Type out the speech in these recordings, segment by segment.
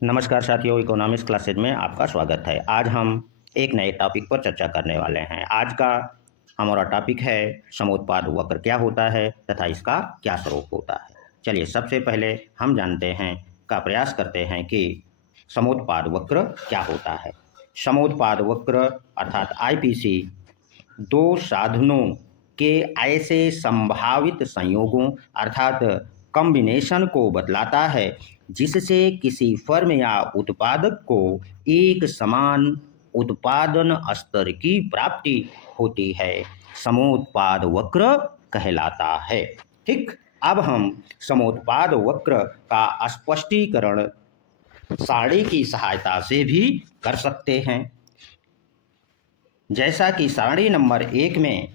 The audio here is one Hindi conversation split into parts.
नमस्कार साथियों, इकोनॉमिक्स क्लासेज में आपका स्वागत है। आज हम एक नए टॉपिक पर चर्चा करने वाले हैं। आज का हमारा टॉपिक है समोत्पाद वक्र क्या होता है तथा इसका क्या स्वरूप होता है। चलिए सबसे पहले हम जानते हैं का प्रयास करते हैं कि समोत्पाद वक्र क्या होता है। समोत्पाद वक्र अर्थात आईपीसी दो साधनों के ऐसे संभावित संयोगों अर्थात कॉम्बिनेशन को बतलाता है जिससे किसी फर्म या उत्पादक को एक समान उत्पादन स्तर की प्राप्ति होती है। समोत्पाद वक्र कहलाता है। ठीक, अब हम समोत्पाद वक्र का स्पष्टीकरण सारणी की सहायता से भी कर सकते हैं। जैसा कि सारणी नंबर 1 में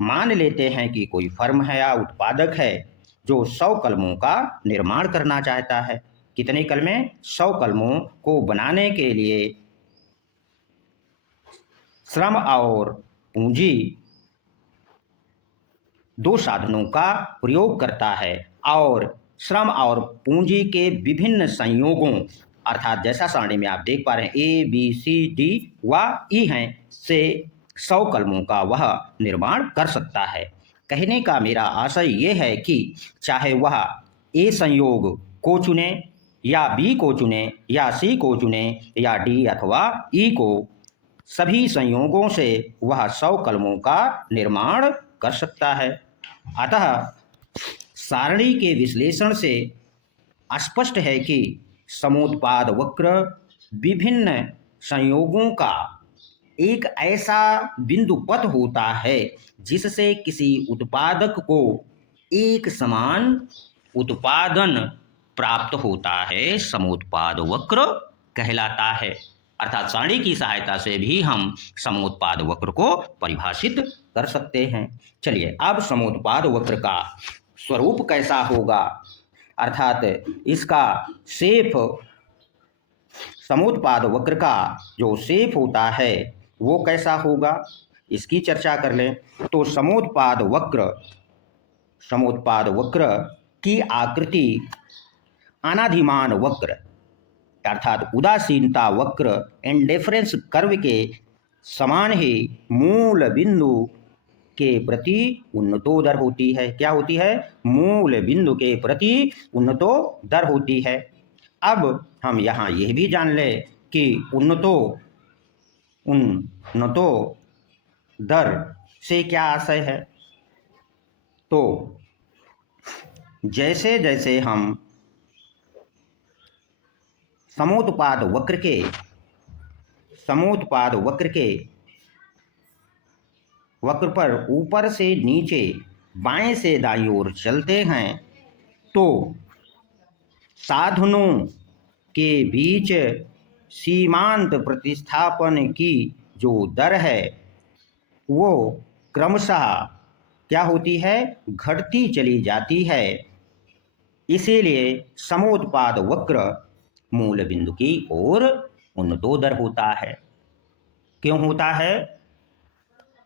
मान लेते हैं कि कोई फर्म है या उत्पादक है जो 100 कलमों का निर्माण करना चाहता है। कितने कलमें? 100 कलमों को बनाने के लिए श्रम और पूंजी दो साधनों का प्रयोग करता है और श्रम और पूंजी के विभिन्न संयोगों अर्थात जैसा सारणी में आप देख पा रहे हैं ए बी सी डी व ई हैं से 100 कलमों का वह निर्माण कर सकता है। कहने का मेरा आशय ये है कि चाहे वह ए संयोग को चुने या बी को चुने या सी को चुने या डी अथवा ई को, सभी संयोगों से वह 100 कलमों का निर्माण कर सकता है। अतः सारणी के विश्लेषण से स्पष्ट है कि समोत्पाद वक्र विभिन्न संयोगों का एक ऐसा बिंदु पथ होता है जिससे किसी उत्पादक को एक समान उत्पादन प्राप्त होता है। समोत्पाद वक्र कहलाता है। अर्थात सारणी की सहायता से भी हम समोत्पाद वक्र को परिभाषित कर सकते हैं। चलिए अब समोत्पाद वक्र का स्वरूप कैसा होगा अर्थात इसका शेप, समोत्पाद वक्र का जो शेप होता है वो कैसा होगा इसकी चर्चा कर लें। तो समोत्पाद वक्र की आकृति अनाधिमान वक्र अर्थात उदासीनता वक्र इंडिफरेंस कर्व के समान ही मूल बिंदु के प्रति उन्नतोदर होती है। क्या होती है? मूल बिंदु के प्रति उन्नतोदर होती है। अब हम यहाँ यह भी जान लें कि उन्नतो दर से क्या आशय है। तो जैसे जैसे हम समोत्पाद वक्र पर ऊपर से नीचे बाएं से दाईं ओर चलते हैं तो साधनों के बीच सीमांत प्रतिस्थापन की जो दर है वो क्रमशः क्या होती है? घटती चली जाती है। इसीलिए समोत्पाद वक्र मूल बिंदु की ओर उन्नतोदर होता है। क्यों होता है?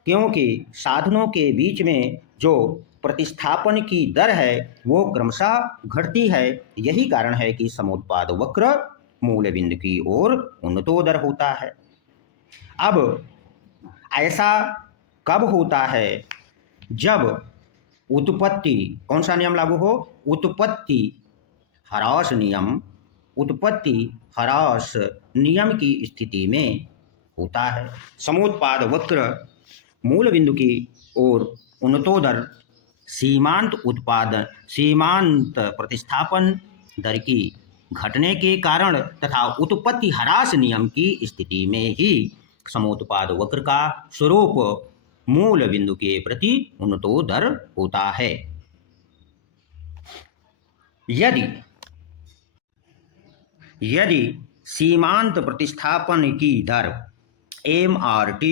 क्योंकि साधनों के बीच में जो प्रतिस्थापन की दर है वो क्रमशः घटती है। यही कारण है कि समोत्पाद वक्र मूल बिंदु की ओर उन्नतोदर होता है। अब ऐसा कब होता है? जब उत्पत्ति, कौन सा नियम लागू हो? उत्पत्ति ह्रास नियम की स्थिति में होता है। समोत्पाद वक्र मूल बिंदु की ओर उन्नतोदर सीमांत प्रतिस्थापन दर की घटने के कारण तथा उत्पत्ति ह्रास नियम की स्थिति में ही समोत्पाद वक्र का स्वरूप मूल बिंदु के प्रति उन्नतोदर होता है। यदि सीमांत प्रतिस्थापन की दर MRT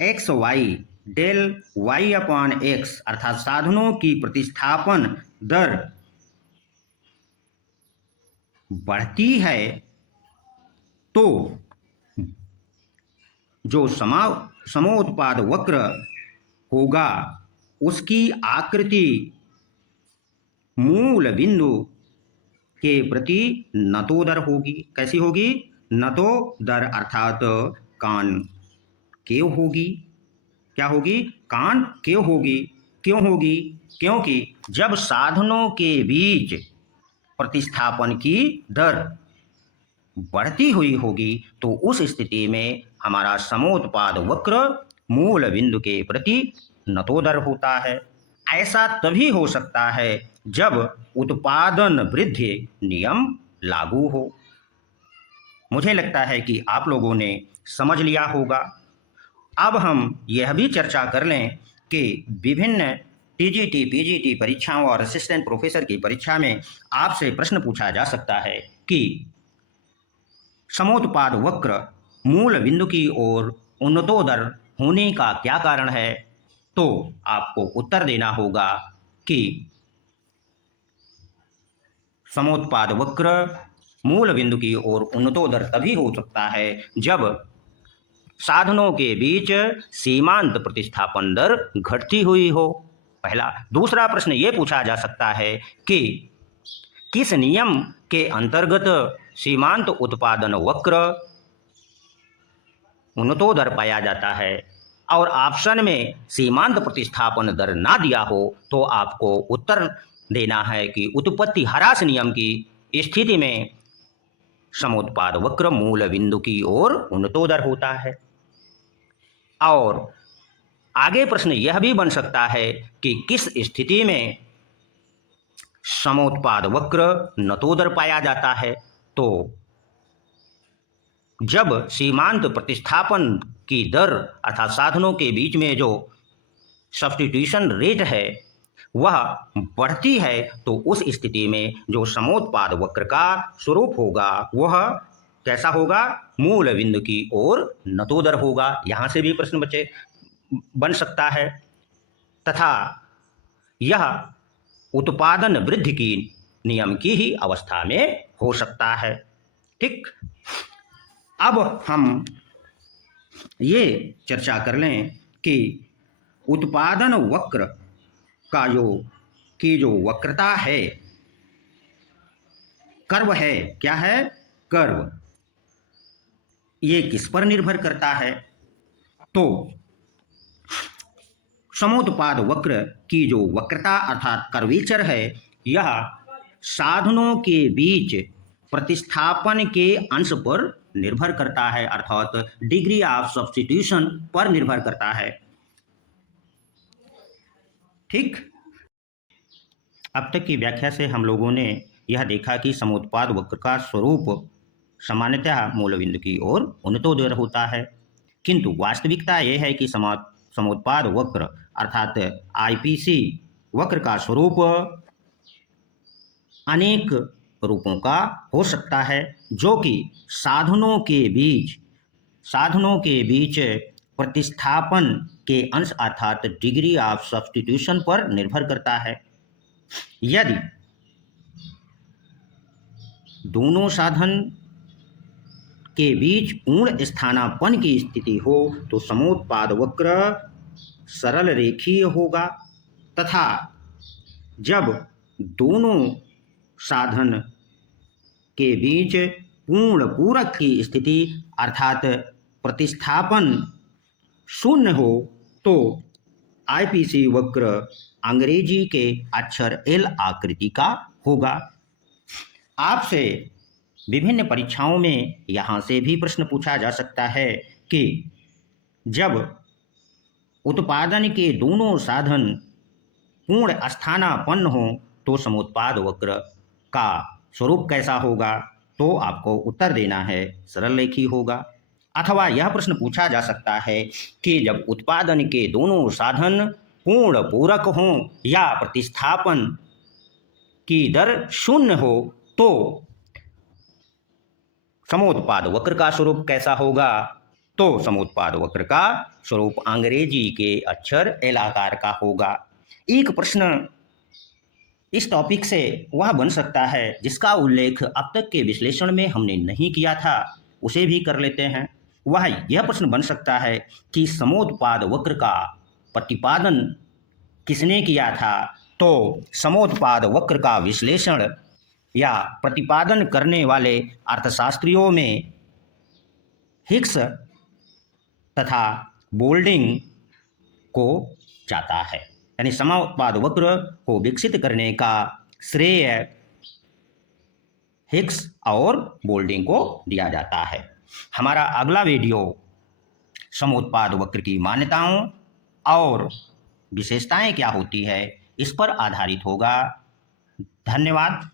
X Y del Y upon X अर्थात साधनों की प्रतिस्थापन दर बढ़ती है तो जो समोत्पाद वक्र होगा उसकी आकृति मूल बिंदु के प्रति नतोदर होगी। कैसी होगी? नतोदर अर्थात कान केव होगी। क्या होगी? कान केव होगी। क्यों होगी? क्योंकि जब साधनों के बीच प्रतिस्थापन की दर बढ़ती हुई होगी तो उस स्थिति में हमारा समोत्पाद वक्र मूल बिंदु के प्रति नतोदर होता है। ऐसा तभी हो सकता है जब उत्पादन वृद्धि नियम लागू हो। मुझे लगता है कि आप लोगों ने समझ लिया होगा। अब हम यह भी चर्चा कर लें कि विभिन्न टीजीटी, पीजीटी परीक्षाओं और असिस्टेंट प्रोफेसर की परीक्षा में आपसे प्रश्न पूछा जा सकता है कि समोत्पाद वक्र मूल बिंदु की ओर उन्नतोदर होने का क्या कारण है? तो आपको उत्तर देना होगा कि समोत्पाद वक्र मूल बिंदु की ओर उन्नतोदर तभी हो सकता है जब साधनों के बीच सीमांत प्रतिस्थापन दर घटती हुई हो। पहला। दूसरा प्रश्न ये पूछा जा सकता है कि किस नियम के अंतर्गत सीमांत उत्पादन वक्र उन्नतोदर पाया जाता है? और ऑप्शन में सीमांत प्रतिस्थापन दर ना दिया हो तो आपको उत्तर देना है कि उत्पत्ति ह्रास नियम की स्थिति में समोत्पाद वक्र मूल बिंदु की ओर उन्नतोदर होता है। और आगे प्रश्न यह भी बन सकता है कि किस स्थिति में समोत्पाद वक्र नतोदर पाया जाता है? तो जब सीमांत प्रतिस्थापन की दर अर्थात साधनों के बीच में जो सब्स्टिट्यूशन रेट है वह बढ़ती है तो उस स्थिति में जो समोत्पाद वक्र का स्वरूप होगा वह कैसा होगा? मूल बिंदु की ओर नतोदर होगा। यहां से भी प्रश्न बन सकता है तथा यह उत्पादन वृद्धि की नियम की ही अवस्था में हो सकता है। ठीक। अब हम ये चर्चा कर लें कि उत्पादन वक्र का जो वक्रता है, कर्व है, क्या है? कर्व, ये किस पर निर्भर करता है? तो समोत्पाद वक्र की जो वक्रता अर्थात कर्वेचर है यह साधनों के बीच प्रतिस्थापन के अंश पर निर्भर करता है अर्थात डिग्री ऑफ सब्स्टिट्यूशन पर निर्भर करता है। ठीक। अब तक की व्याख्या से हम लोगों ने यह देखा कि समोत्पाद वक्र का स्वरूप सामान्यतः मूल बिंदु की ओर उन्नतोदर होता है, किंतु वास्तविकता यह है कि समोत्पाद वक्र अर्थात आईपीसी वक्र का स्वरूप अनेक रूपों का हो सकता है जो कि साधनों के बीच प्रतिस्थापन के अंश अर्थात डिग्री ऑफ सब्स्टिट्यूशन पर निर्भर करता है। यदि दोनों साधन के बीच पूर्ण स्थानापन्न की स्थिति हो तो समोत्पाद वक्र सरल रेखीय होगा तथा जब दोनों साधन के बीच पूर्ण पूरक की स्थिति अर्थात प्रतिस्थापन शून्य हो तो आईपीसी वक्र अंग्रेजी के अक्षर एल आकृति का होगा। आपसे विभिन्न परीक्षाओं में यहाँ से भी प्रश्न पूछा जा सकता है कि जब उत्पादन के दोनों साधन पूर्ण स्थानापन्न हो तो समोत्पाद वक्र का स्वरूप कैसा होगा? तो आपको उत्तर देना है सरल रेखीय होगा। अथवा यह प्रश्न पूछा जा सकता है कि जब उत्पादन के दोनों साधन पूर्ण पूरक हों या प्रतिस्थापन की दर शून्य हो तो समोत्पाद वक्र का स्वरूप कैसा होगा? तो समोत्पाद वक्र का स्वरूप अंग्रेजी के अक्षर एल आकार का होगा। एक प्रश्न इस टॉपिक से वह बन सकता है जिसका उल्लेख अब तक के विश्लेषण में हमने नहीं किया था, उसे भी कर लेते हैं। वह यह प्रश्न बन सकता है कि समोत्पाद वक्र का प्रतिपादन किसने किया था? तो समोत्पाद वक्र का विश्लेषण या प्रतिपादन करने वाले अर्थशास्त्रियों में हिक्स तथा बोल्डिंग को जाता है। यानी समानुपात वक्र को विकसित करने का श्रेय हिक्स और बोल्डिंग को दिया जाता है। हमारा अगला वीडियो समोत्पाद वक्र की मान्यताओं और विशेषताएं क्या होती है इस पर आधारित होगा। धन्यवाद।